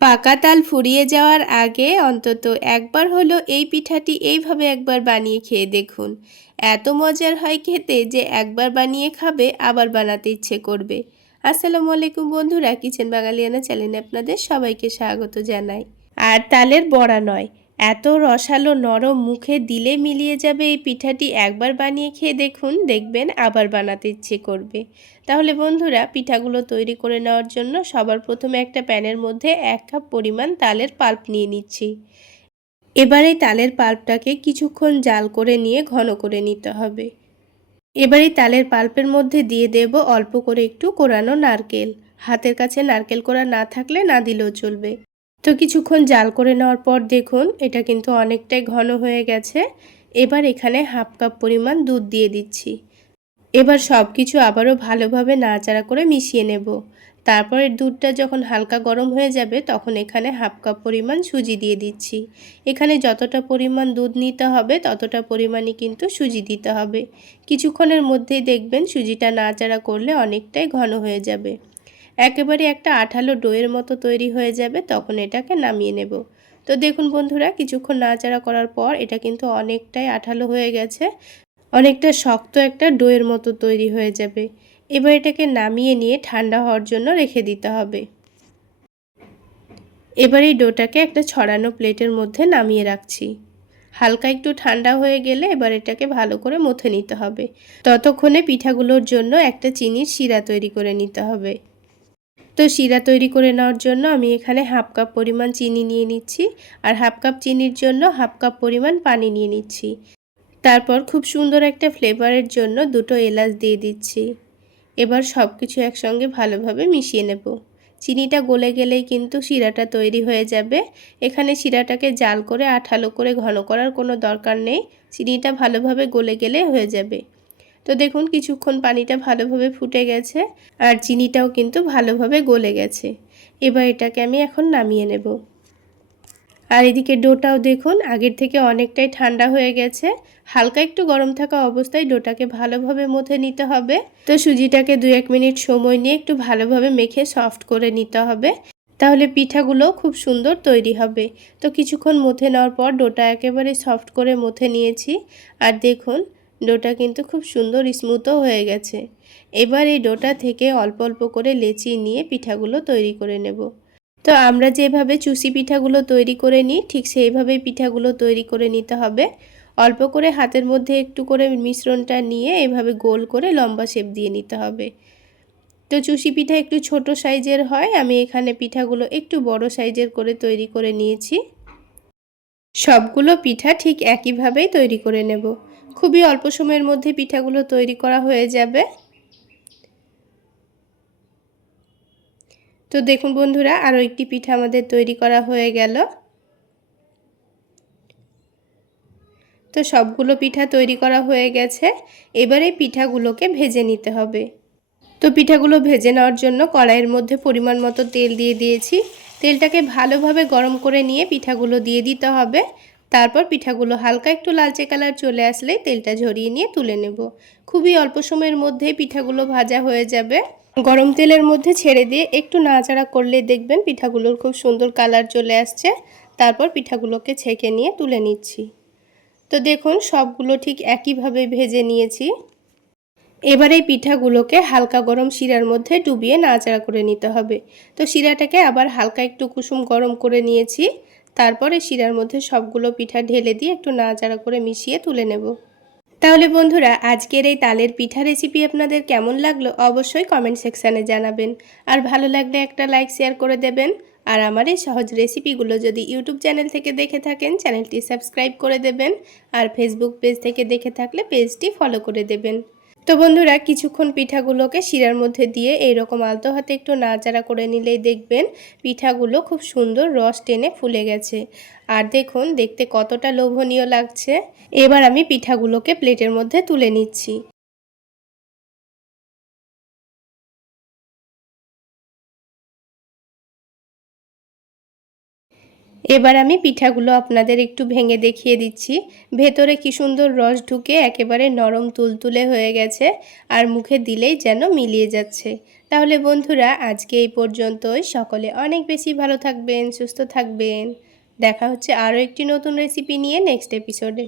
পাকা তাল ফুরিয়ে যাওয়ার আগে অন্তত একবার হলো এই পিঠাটি এইভাবে একবার বানিয়ে খেয়ে দেখুন। এত মজার হয় খেতে যে একবার বানিয়ে খাবে, আবার বানাতে ইচ্ছে করবে। আসসালামু আলাইকুম বন্ধুরা, কিচেন বাঙালিয়ানা চ্যানেলে আপনাদের সবাইকে স্বাগত জানাই। আর তালের বড়া নয় এত রসালো নরম মুখে দিলে মিলিয়ে যাবে এই পিঠাটি একবার বানিয়ে খেয়ে দেখুন, দেখবেন আবার বানাতে ইচ্ছে করবে। তাহলে বন্ধুরা, পিঠাগুলো তৈরি করে নেওয়ার জন্য সবার প্রথমে একটা প্যানের মধ্যে এক কাপ পরিমাণ তালের পাল্প নিয়ে নিচ্ছি। এবার এই তালের পাল্পটাকে কিছুক্ষণ জাল করে নিয়ে ঘন করে নিতে হবে। এবার এই তালের পাল্পের মধ্যে দিয়ে দেব অল্প করে একটু কোরানো নারকেল। হাতের কাছে নারকেল কোড়া না থাকলে না দিলেও চলবে। তো কিছুক্ষণ জাল করে নেওয়ার পর দেখুন, এটা কিন্তু অনেকটাই ঘন হয়ে গেছে। এবার এখানে হাফ কাপ পরিমাণ দুধ দিয়ে দিচ্ছি। এবার সব কিছু আবারও ভালোভাবে নাড়াচাড়া করে মিশিয়ে নেব। তারপরে দুধটা যখন হালকা গরম হয়ে যাবে, তখন এখানে হাফ কাপ পরিমাণ সুজি দিয়ে দিচ্ছি। এখানে যতটা পরিমাণ দুধ নিতে হবে, ততটা পরিমাণই কিন্তু সুজি দিতে হবে। কিছুক্ষণের মধ্যেই দেখবেন সুজিটা নাড়াচাড়া করলে অনেকটাই ঘন হয়ে যাবে। একেবারে একটা আঠালো ডোয়ের মতো তৈরি হয়ে যাবে, তখন এটাকে নামিয়ে নেব। তো দেখুন বন্ধুরা, কিছুক্ষণ নাড়াচাড়া করার পর এটা কিন্তু অনেকটাই আঠালো হয়ে গেছে, অনেকটা শক্ত একটা ডোয়ের মতো তৈরি হয়ে যাবে। এবার এটাকে নামিয়ে নিয়ে ঠান্ডা হওয়ার জন্য রেখে দিতে হবে। এবার এই ডোটাকে একটা ছড়ানো প্লেটের মধ্যে নামিয়ে রাখছি। হালকা একটু ঠান্ডা হয়ে গেলে এবার এটাকে ভালো করে মথে নিতে হবে। ততক্ষণে পিঠাগুলোর জন্য একটা চিনির শিরা তৈরি করে নিতে হবে। তো শিরা তৈরি করে নেওয়ার জন্য আমি এখানে হাফ কাপ পরিমাণ চিনি নিয়ে নিচ্ছি আর হাফ কাপ চিনির জন্য হাফ কাপ পরিমাণ পানি নিয়ে নিচ্ছি। তারপর খুব সুন্দর একটা ফ্লেভারের জন্য দুটো এলাচ দিয়ে দিচ্ছি। এবার সব কিছু একসঙ্গে ভালোভাবে মিশিয়ে নেব। চিনিটা গলে গেলেই কিন্তু শিরাটা তৈরি হয়ে যাবে। এখানে শিরাটাকে জাল করে আঠালো করে ঘন করার কোনো দরকার নেই। চিনিটা ভালোভাবে গলে গেলে হয়ে যাবে। তো দেখুন কিছুক্ষণ পানিটা ভালোভাবে ফুটে গেছে আর চিনিটাও কিন্তু ভালোভাবে গলে গেছে। এবার এটাকে আমি এখন নামিয়ে নেব। আর এদিকে ডোটাও দেখুন আগের থেকে অনেকটাই ঠান্ডা হয়ে গেছে। হালকা একটু গরম থাকা অবস্থায় ডোটাকে ভালোভাবে মথে নিতে হবে। তো সুজিটাকে দু এক মিনিট সময় নিয়ে একটু ভালোভাবে মেখে সফট করে নিতে হবে। তাহলে পিঠাগুলো খুব সুন্দর তৈরি হবে। তো কিছুক্ষণ মথে নেওয়ার পর ডোটা একেবারে সফট করে মথে নিয়েছি। আর দেখুন ডোটা কিন্তু খুব সুন্দর স্মুথও হয়ে গেছে। এবার এই ডোটা থেকে অল্প অল্প করে লেচি নিয়ে পিঠাগুলো তৈরি করে নেব। তো আমরা যেভাবে চুষি পিঠাগুলো তৈরি করে নিই, ঠিক সেইভাবেই পিঠাগুলো তৈরি করে নিতে হবে। অল্প করে হাতের মধ্যে একটু করে মিশ্রণটা নিয়ে এভাবে গোল করে লম্বা শেপ দিয়ে নিতে হবে। তো চুষি পিঠা একটু ছোট সাইজের হয়, আমি এখানে পিঠাগুলো একটু বড় সাইজের করে তৈরি করে নিয়েছি। সবগুলো পিঠা ঠিক একইভাবেই তৈরি করে নেব। খুবই অল্প সময়ের মধ্যে পিঠাগুলো তৈরি করা হয়ে যাবে। তো দেখুন বন্ধুরা, আরও একটি পিঠা আমাদের তৈরি করা হয়ে গেল। তো সবগুলো পিঠা তৈরি করা হয়ে গেছে। এবারে পিঠাগুলোকে ভেজে নিতে হবে। তো পিঠাগুলো ভেজে নেওয়ার জন্য কড়াইয়ের মধ্যে পরিমাণ মতো তেল দিয়ে দিয়েছি। তেলটাকে ভালোভাবে গরম করে নিয়ে পিঠাগুলো দিয়ে দিতে হবে। তারপর পিঠাগুলো হালকা একটু লালচে কালার চলে আসলেই তেলটা ঝরিয়ে নিয়ে তুলে নেব। খুবই অল্প সময়ের মধ্যেই পিঠাগুলো ভাজা হয়ে যাবে। গরম তেলের মধ্যে ছেড়ে দিয়ে একটু নাড়াচাড়া করলে দেখবেন পিঠাগুলোর খুব সুন্দর কালার চলে আসছে। তারপর পিঠাগুলোকে ছেঁকে নিয়ে তুলে নিচ্ছি। তো দেখুন, সবগুলো ঠিক একইভাবে ভেজে নিয়েছি। এবার এই পিঠাগুলোকে হালকা গরম শিরার মধ্যে ডুবিয়ে নাড়াচাড়া করে নিতে হবে। তো শিরাটাকে আবার হালকা একটু কুসুম গরম করে নিয়েছি। তারপরে শিরার মধ্যে সবগুলো পিঠা ঢেলে দিয়ে একটু নাড়াচাড়া করে মিশিয়ে তুলে নেব। তাহলে বন্ধুরা, আজকের এই তালের পিঠা রেসিপি আপনাদের কেমন লাগল অবশ্যই কমেন্ট সেকশানে জানাবেন। আর ভালো লাগলে একটা লাইক শেয়ার করে দেবেন। আর আমার এই সহজ রেসিপিগুলো যদি ইউটিউব চ্যানেল থেকে দেখে থাকেন, চ্যানেলটি সাবস্ক্রাইব করে দেবেন। আর ফেসবুক পেজ থেকে দেখে থাকলে পেজটি ফলো করে দেবেন। তো বন্ধুরা, কিছুক্ষণ পিঠাগুলোকে শিরার মধ্যে দিয়ে এইরকম আলতো হাতে একটু নাচাড়া করে নিলেই দেখবেন পিঠাগুলো খুব সুন্দর রস টেনে ফুলে গেছে। আর দেখুন, দেখতে কতটা লোভনীয় লাগছে। এবার আমি পিঠাগুলোকে প্লেটের মধ্যে তুলে নিচ্ছি। এবার আমি পিঠাগুলো আপনাদের একটু ভেঙে দেখিয়ে দিচ্ছি। ভেতরে কি সুন্দর রস ঢুকে একেবারে নরম তুলতুলে হয়ে গেছে আর মুখে দিলেই যেন মিলিয়ে যাচ্ছে। তাহলে বন্ধুরা, আজকে এই পর্যন্তই। সকলে অনেক বেশি ভালো থাকবেন, সুস্থ থাকবেন। দেখা হচ্ছে আরও একটি নতুন রেসিপি নিয়ে নেক্সট এপিসোডে